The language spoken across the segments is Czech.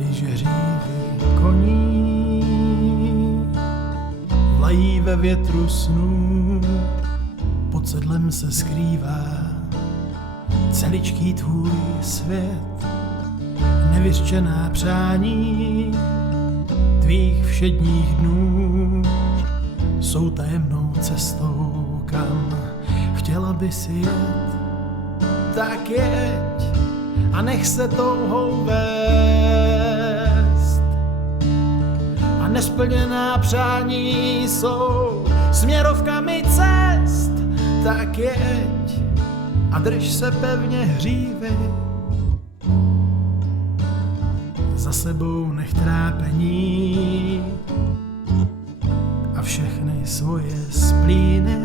Když hřívy koní vlají ve větru snů, pod sedlem se skrývá celičký tvůj svět. Nevyřčená přání tvých všedních dnů jsou tajemnou cestou, kam chtěla bys jet. Tak jeď a nech se touhou vést. A nesplněná přání jsou směrovkami cest. Tak jeď a drž se pevně hřívy. Za sebou nech trápení a všechny svoje splíny.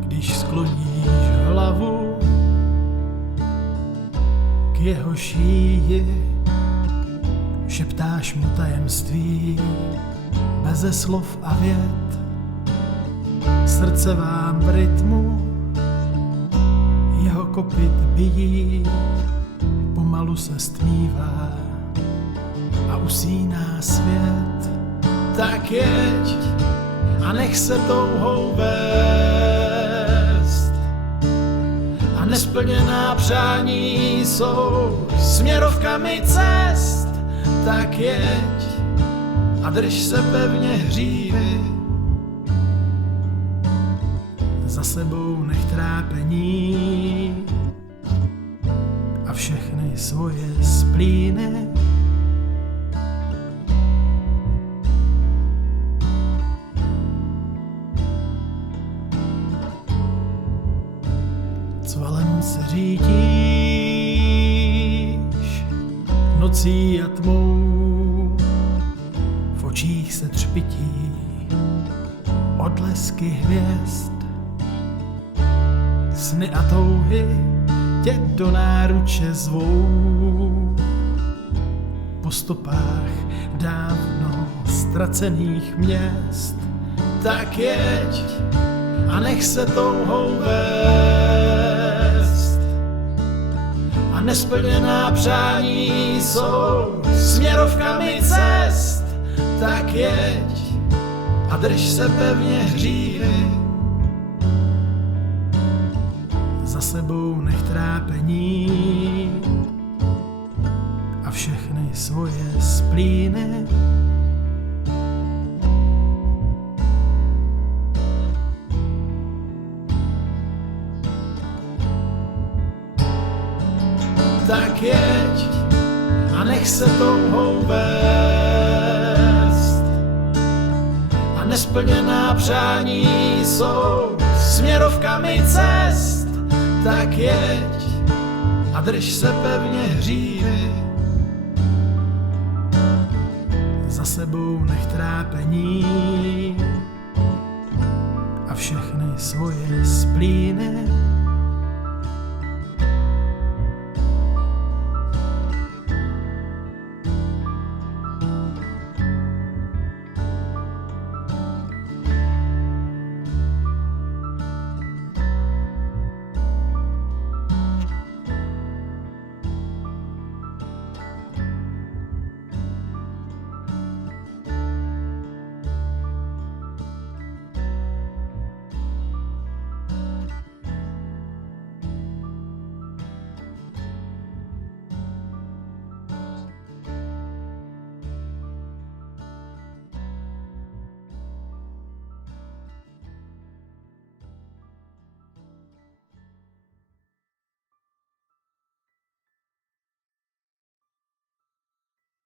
Když skloníš hlavu k jeho šíji, šeptáš mu tajemství beze slov a vět. Srdce vám v rytmu jeho kopyt bijí, pomalu se stmívá a usíná svět. Tak jeď a nech se touhou vést. A nesplněná přání jsou směrovkami cest. Tak jeď a drž se pevně hřívy. Za sebou nech trápení a všechny svoje splíny. Cvalem se řídíš nocí a tmou, v očích se třpití odlesky hvězd. Sny a touhy tě do náruče zvou, po stopách dávno ztracených měst. Tak jeď a nech se touhou vést. A nesplněná přání jsou směrovkami cest. Tak jeď a drž se pevně hřívy. Za sebou nech trápení a všechny svoje splíny. Tak jeď a nech se touhou vést. A nesplněná přání jsou směrovkami cest. Tak jeď a drž se pevně hřívy. Za sebou nech trápení a všechny svoje splíny.